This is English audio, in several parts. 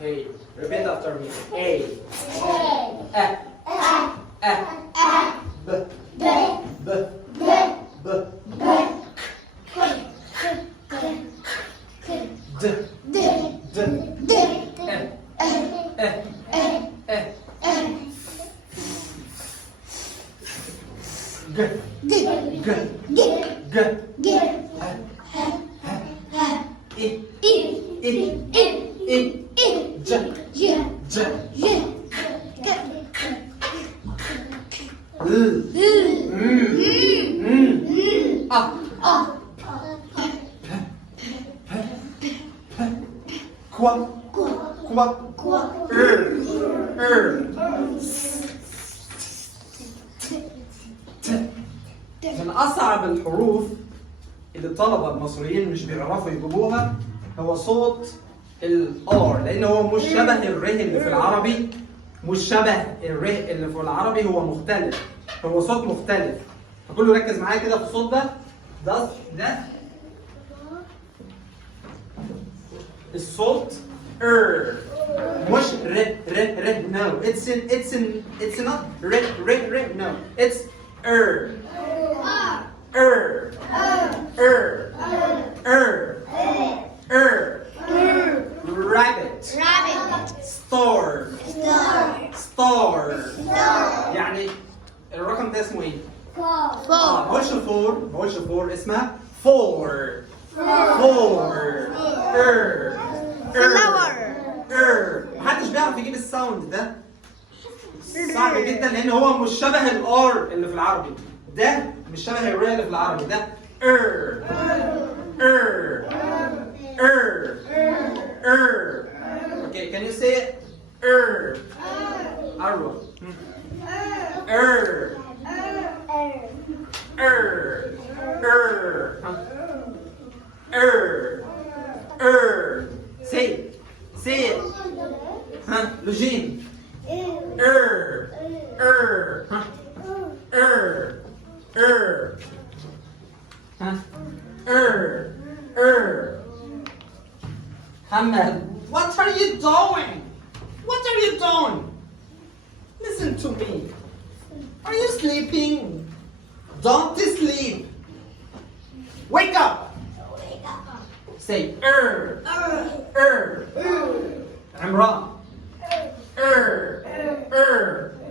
Hey, repeat after me. A. B. B. B. B. D. D. D. G. G. G. G. G. من أصعب الحروف اللي الطلبة المصريين مش بيعرفوا يجيبوها هو صوت الآر، لأن هو مش شبه الر اللي في العربي، مش شبه الر اللي في العربي، هو مختلف، هو صوت مختلف. فكله ركز معايا كده في الصوت ده. ده الصوت مش ر no it's not ر no it's rabbit store يعني الرقم ده اسمه ايه؟ ما بقولش فور اسمها فور محدش بيعرف يجيب الساوند ده، صعب جدا لان هو مش شبه الار اللي في العربي، ده مش شبه الر اللي في العربي، ده Okay, can you say it? Arwa. Say it. Huh? Lujin. Hamad, what are you doing? What are you doing? Listen to me. Are you sleeping? Don't sleep. Wake up. Say Imran.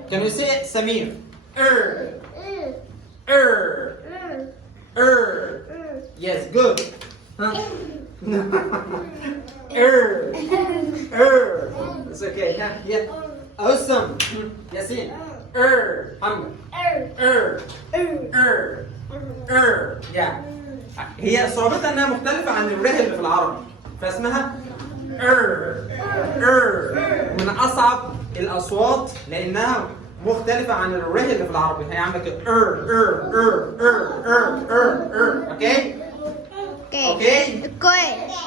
Can you say it, Samir? Yes, good. Huh? It's okay. Yeah. Awesome. Yasin. Hamad. Yeah. هي صعوبتها انها مختلفة عن الر اللي في العربي، فاسمها من اصعب الاصوات لانها مختلفة عن الر اللي في العربي. هي عاملة كده اوكي؟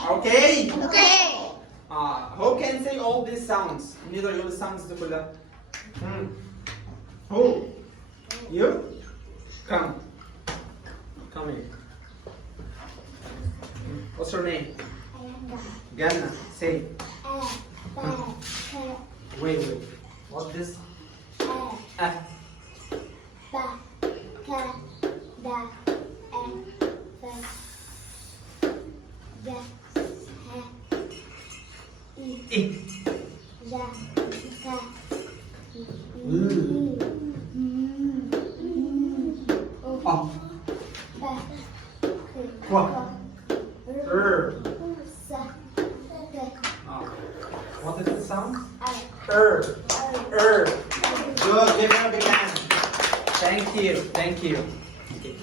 اوكي. Who can say all these sounds؟ نقدر يقول الساوندز دي كلها. Who? You? Come here. What's your name? Ganna. Say. Wait. What's this? What is the sound? Good, give her a big hand. Thank you. Okay.